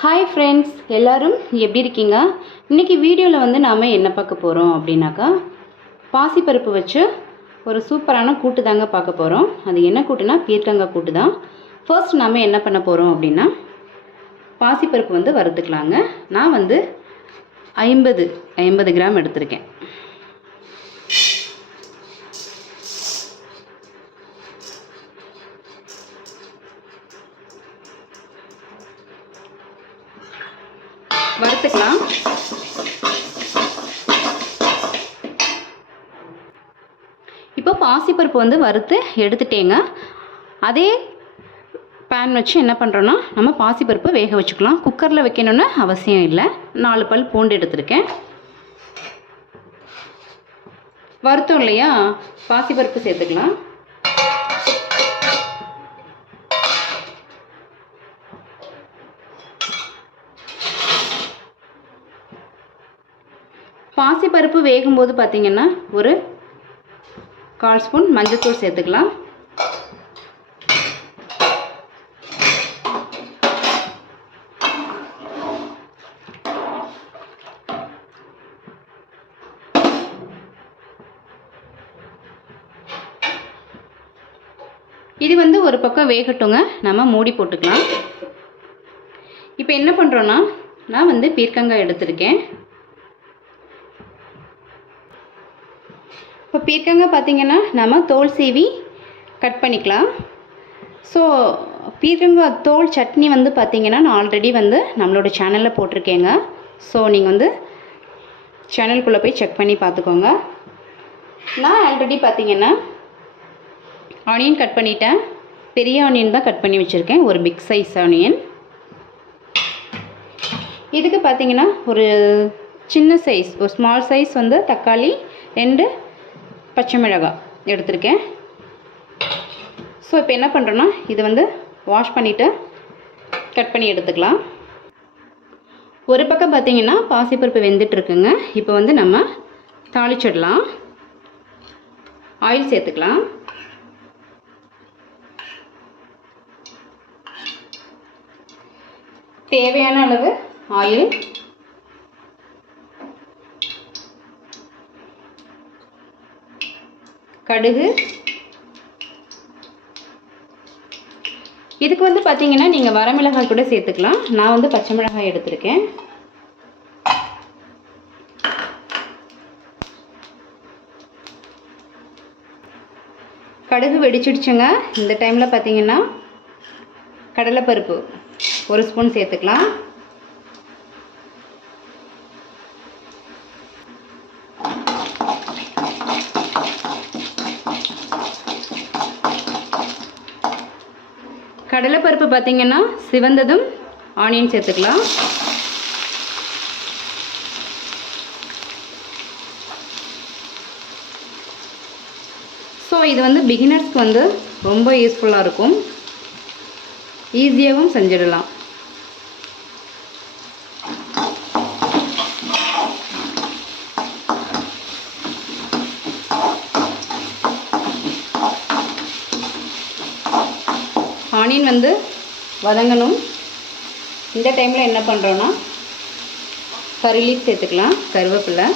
Hi friends எல்லோரும் எப்படி இருக்கீங்க? இன்றைக்கி வீடியோவில் வந்து நாம் என்ன பார்க்க போகிறோம் அப்படின்னாக்கா பாசிப்பருப்பு வச்சு ஒரு சூப்பரான கூட்டு தாங்க பார்க்க போகிறோம் அது என்ன கூட்டுனா பீர்க்கங்காய் கூட்டு தான். ஃபர்ஸ்ட் நாம் என்ன பண்ண போகிறோம் அப்படின்னா பாசிப்பருப்பு வந்து வறுத்துக்கலாங்க. நான் வந்து ஐம்பது ஐம்பது கிராம் எடுத்திருக்கேன் வறுத்துக்கலாம் இப்போ பருப்பு வந்து வறுத்து எடுத்துட்டேங்க. அதே பேன் வச்சு என்ன பண்ணுறோன்னா நம்ம பாசிப்பருப்பு வேக வச்சுக்கலாம். குக்கரில் வைக்கணும்னு அவசியம் இல்லை. நாலு பல் பூண்டு எடுத்திருக்கேன். வருத்தம் இல்லையா? பாசிப்பருப்பு சேர்த்துக்கலாம். பாசிப்பருப்பு வேகும்போது பார்த்தீங்கன்னா ஒரு கால் ஸ்பூன் மஞ்சத்தூள் சேர்த்துக்கலாம். இது வந்து ஒரு பக்கம் வேகட்டுங்க. நம்ம மூடி போட்டுக்கலாம். இப்போ என்ன பண்ணுறோன்னா நான் வந்து பீர்க்கங்காய் எடுத்திருக்கேன். இப்போ பீர்க்கங்காய் பார்த்தீங்கன்னா நம்ம தோல் சீவி கட் பண்ணிக்கலாம். ஸோ பீர்க்கங்காய் தோல் சட்னி வந்து பார்த்தீங்கன்னா நான் ஆல்ரெடி வந்து நம்மளோட சேனலில் போட்டிருக்கேங்க. ஸோ நீங்கள் வந்து சேனலுக்குள்ளே போய் செக் பண்ணி பார்த்துக்கோங்க. நான் ஆல்ரெடி பார்த்திங்கன்னா ஆனியன் கட் பண்ணிட்டேன். பெரிய ஆனியன் தான் கட் பண்ணி வச்சுருக்கேன். ஒரு பிக் சைஸ் ஆனியன் இதுக்கு பார்த்தீங்கன்னா ஒரு சின்ன சைஸ் ஒரு ஸ்மால் சைஸ் வந்து தக்காளி ரெண்டு பச்சை மிளகாய் எடுத்திருக்கேன். ஸோ இப்போ என்ன பண்ணுறோன்னா இது வந்து வாஷ் பண்ணிவிட்டு கட் பண்ணி எடுத்துக்கலாம். ஒரு பக்கம் பார்த்தீங்கன்னா பாசிப்பருப்பு வெந்துட்டுருக்குங்க இப்போ வந்து நம்ம தாளிச்சிடலாம். ஆயில் சேர்த்துக்கலாம். தேவையான அளவு ஆயில் கடுகு. இதுக்கு வந்து பார்த்தீங்கன்னா நீங்கள் வரமிளகாய் கூட சேர்த்துக்கலாம். நான் வந்து பச்சை மிளகாய் எடுத்திருக்கேன். கடுகு வெடிச்சிடுச்சுங்க. இந்த டைமில் பார்த்தீங்கன்னா கடலைப்பருப்பு ஒரு ஸ்பூன் சேர்த்துக்கலாம். கடலைப்பருப்பு பார்த்தீங்கன்னா சிவந்ததும் ஆனியன் சேர்த்துக்கலாம். ஸோ இது வந்து பிகினர்ஸ்க்கு வந்து ரொம்ப யூஸ்ஃபுல்லாக இருக்கும். ஈஸியாகவும் செஞ்சிடலாம். ஆனியன் வந்து வதங்கணும். இந்த டைமில் என்ன பண்ணுறோன்னா கறி லீஃப் சேர்த்துக்கலாம் கருவேப்பிலை.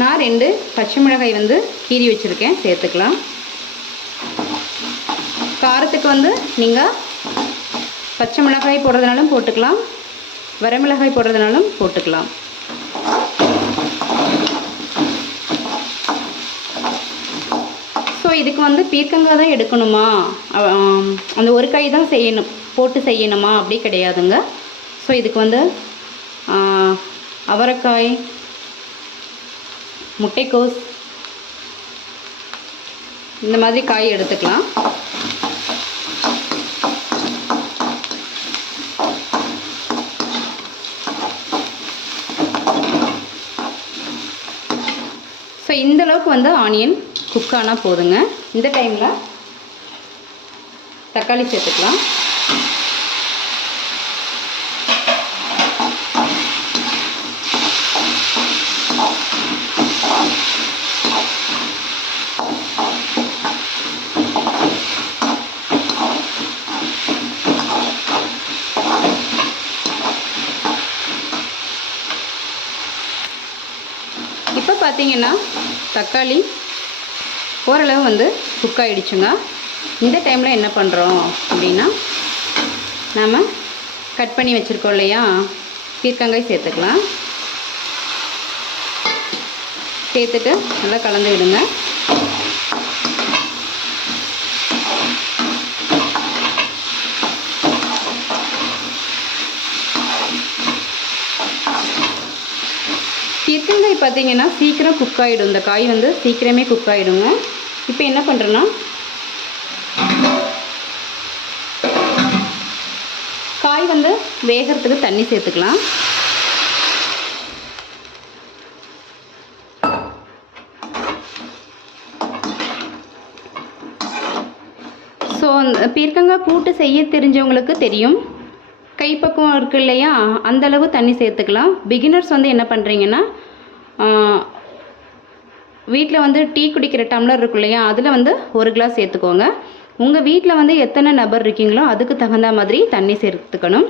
நான் ரெண்டு பச்சை மிளகாய் வந்து கீறி வச்சுருக்கேன் சேர்த்துக்கலாம். காரத்துக்கு வந்து நீங்கள் பச்சை மிளகாய் போடுறதுனாலும் போட்டுக்கலாம் வரமிளகாய் போடுறதுனாலும் போட்டுக்கலாம். இதுக்கு வந்து பீர்க்கங்காய் தான் எடுக்கணுமா? அந்த ஒரு காய் தான் செய்யணும் போட்டு செய்யணுமா? அப்படி கிடையாதுங்க. ஸோ இதுக்கு வந்து அவரைக்காய் முட்டைக்கோஸ் இந்த மாதிரி காய் எடுத்துக்கலாம். ஸோ இந்த அளவுக்கு வந்து ஆனியன் குக் ஆனால் போதுங்க. இந்த டைமில் தக்காளி சேர்த்துக்கலாம். இப்போ பார்த்தீங்கன்னா தக்காளி ஓரளவு வந்து குக் ஆகிடுச்சுங்க இந்த டைமில் என்ன பண்ணுறோம் அப்படின்னா நாம் கட் பண்ணி வச்சுருக்கோம் இல்லையா? பீர்க்கங்காய் சேர்த்துக்கலாம். சேர்த்துட்டு நல்லா கலந்து விடுங்க. பீர்க்கங்காய் பார்த்தீங்கன்னா சீக்கிரம் குக் ஆகிடும் இந்த காய் வந்து சீக்கிரமே குக் ஆகிடுங்க இப்போ என்ன பண்ணுறேன்னா காய் வந்து வேகிறதுக்கு தண்ணி சேர்த்துக்கலாம். ஸோ பீர்க்கங்காய் கூட்டு செய்ய தெரிஞ்சவங்களுக்கு தெரியும். கைப்பக்குவம் இருக்கு இல்லையா? அந்த அளவு தண்ணி சேர்த்துக்கலாம். பிகினர்ஸ் வந்து என்ன பண்ணுறீங்கன்னா வீட்டில் வந்து டீ குடிக்கிற டம்ளர் இருக்கும் இல்லையா அதில் வந்து ஒரு கிளாஸ் சேர்த்துக்கோங்க உங்கள் வீட்டில் வந்து எத்தனை நபர் இருக்கீங்களோ அதுக்கு தகுந்த மாதிரி தண்ணி சேர்த்துக்கணும்.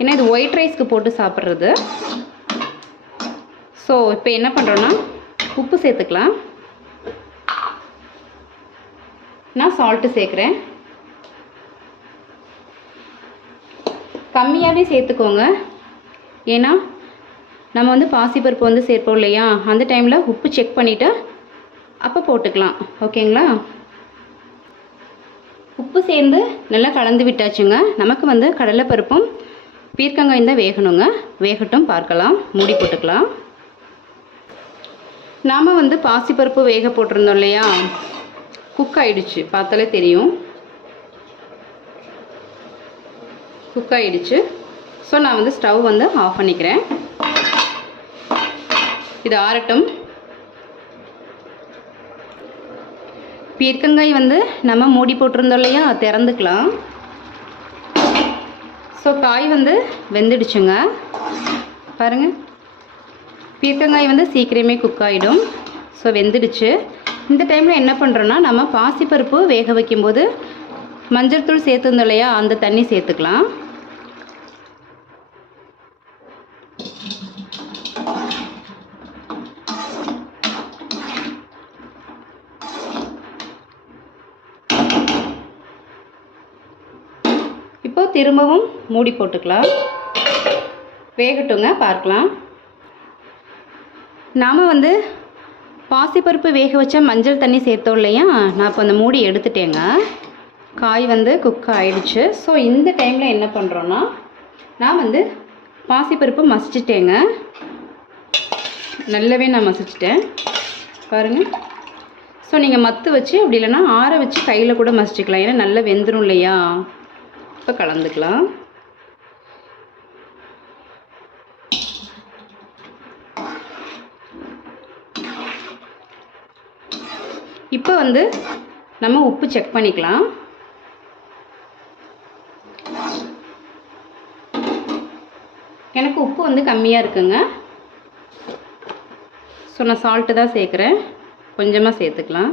ஏன்னா இது ஒயிட் ரைஸ்க்கு போட்டு சாப்பிட்றது. ஸோ இப்போ என்ன பண்ணுறோன்னா உப்பு சேர்த்துக்கலாம். நான் சால்ட்டு சேர்க்குறேன். கம்மியாகவே சேர்த்துக்கோங்க. ஏன்னா நம்ம வந்து பாசிப்பருப்பு வந்து சேர்ப்போம் இல்லையா? அந்த டைமில் உப்பு செக் பண்ணிவிட்டு அப்போ போட்டுக்கலாம். ஓகேங்களா உப்பு சேர்ந்து நல்லா கலந்து விட்டாச்சுங்க. நமக்கு வந்து கடலைப்பருப்பும் பீர்க்கங்காயும் தான் வேகணுங்க. வேகட்டும் பார்க்கலாம். மூடி போட்டுக்கலாம். நாம் வந்து பாசிப்பருப்பு வேக போட்டிருந்தோம் இல்லையா? குக் ஆயிடுச்சு. பார்த்தாலே தெரியும். குக் ஆயிடுச்சு. ஸோ நான் வந்து ஸ்டவ் வந்து ஆஃப் பண்ணிக்கிறேன். இது ஆறட்டும் பீர்க்கங்காய் வந்து நம்ம மூடி போட்டிருந்தோம் இல்லையா? திறந்துக்கலாம். ஸோ காய் வந்து வெந்துடுச்சுங்க. பாருங்கள் பீர்க்கங்காய் வந்து சீக்கிரமே குக் ஆகிடும் ஸோ வெந்துடுச்சு. இந்த டைமில் என்ன பண்ணுறோன்னா நம்ம பாசிப்பருப்பு வேக வைக்கும்போது மஞ்சள் தூள் சேர்த்துருந்தோம் இல்லையா? அந்த தண்ணி சேர்த்துக்கலாம். இப்போ திரும்பவும் மூடி போட்டுக்கலாம். வேகட்டுங்க பார்க்கலாம். நாம் வந்து பாசிப்பருப்பு வேக வச்ச மஞ்சள் தண்ணி சேர்த்தோம் இல்லையா? நான் இப்போ அந்த மூடி எடுத்துட்டேங்க. காய் வந்து குக் ஆயிடுச்சு. ஸோ இந்த டைமில் என்ன பண்ணுறோன்னா நான் வந்து பாசிப்பருப்பு மசிச்சிட்டேங்க. நல்லாவே நான் மசிச்சிட்டேன். பாருங்கள் ஸோ நீங்கள் மத்து வச்சு அப்படி இல்லைன்னா ஆற வச்சு கையில் கூட மசிச்சிக்கலாம். ஏன்னா நல்லா வெந்துடும் இல்லையா? இப்போ கலந்துக்கலாம். இப்போ வந்து நம்ம உப்பு செக் பண்ணிக்கலாம். எனக்கு உப்பு வந்து கம்மியாக இருக்குங்க. ஸோ நான் சால்ட்டு தான் சேர்க்குறேன். கொஞ்சமாக சேர்த்துக்கலாம்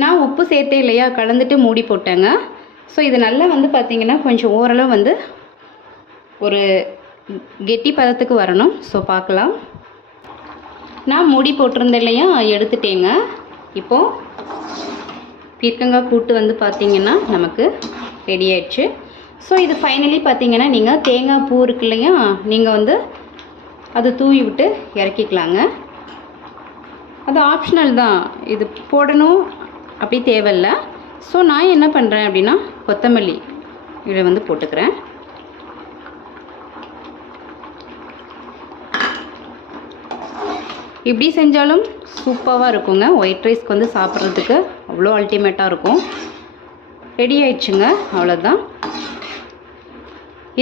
நான் உப்பு சேர்த்தே இல்லையா? கலந்துட்டு மூடி போட்டேங்க. ஸோ இது நல்லா வந்து பார்த்திங்கன்னா கொஞ்சம் ஓரளவு வந்து ஒரு கெட்டி பதத்துக்கு வரணும். ஸோ பார்க்கலாம் நான் மூடி போட்டிருந்தேன் இல்லையா? எடுத்துட்டேங்க. இப்போது பீர்க்கங்காய் கூட்டு வந்து பார்த்திங்கன்னா நமக்கு ரெடி ஆயிடுச்சு. ஸோ இது ஃபைனலி பார்த்தீங்கன்னா நீங்கள் தேங்காய் பூ இருக்கு இல்லையா? நீங்கள் வந்து அது தூவி விட்டு இறக்கிக்கலாங்க. அது ஆப்ஷனல் தான். இது போடணும் அப்படி தேவையில்ல. ஸோ நான் என்ன பண்ணுறேன் அப்படின்னா கொத்தமல்லி இதை வந்து போட்டுக்கிறேன். இப்படி செஞ்சாலும் சூப்பராக இருக்குங்க. ஒயிட் ரைஸ்க்கு வந்து சாப்பிட்றதுக்கு அவ்வளோ அல்டிமேட்டாக இருக்கும். ரெடி ஆயிடுச்சுங்க அவ்வளோதான்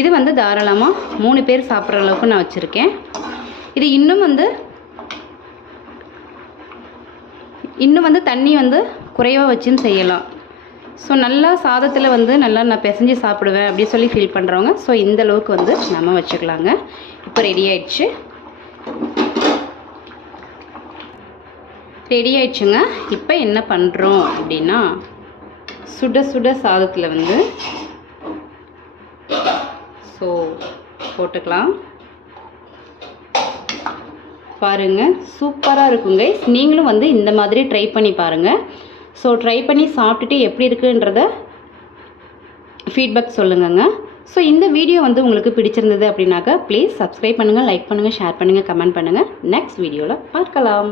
இது வந்து தாராளமாக மூணு பேர் சாப்பிட்ற அளவுக்கு நான் வச்சுருக்கேன். இது இன்னும் வந்து இன்னும் வந்து தண்ணி வந்து குறைவாக வச்சுன்னு செய்யலாம். ஸோ நல்லா சாதத்தில் வந்து நல்லா நான் பிசைஞ்சு சாப்பிடுவேன் அப்படின்னு சொல்லி ஃபீல் பண்ணுறவங்க ஸோ இந்த அளவுக்கு வந்து நம்ம வச்சுக்கலாங்க. இப்போ ரெடி ஆயிடுச்சு. ரெடி ஆயிடுச்சுங்க. இப்போ என்ன பண்ணுறோம் அப்படின்னா சுட சுட சாதத்தில் வந்து ஸோ போட்டுக்கலாம். பாருங்கள் சூப்பராக இருக்கும் கைஸ் நீங்களும் வந்து இந்த மாதிரி ட்ரை பண்ணி பாருங்கள் ஸோ ட்ரை பண்ணி சாப்பிட்டுட்டு எப்படி இருக்குன்றத ஃபீட்பேக் சொல்லுங்கங்க. ஸோ இந்த வீடியோ வந்து உங்களுக்கு பிடிச்சிருந்தது அப்படின்னாக்கா ப்ளீஸ் சப்ஸ்கிரைப் பண்ணுங்கள் லைக் பண்ணுங்கள் ஷேர் பண்ணுங்கள் கமெண்ட் பண்ணுங்கள் நெக்ஸ்ட் வீடியோவில் பார்க்கலாம்.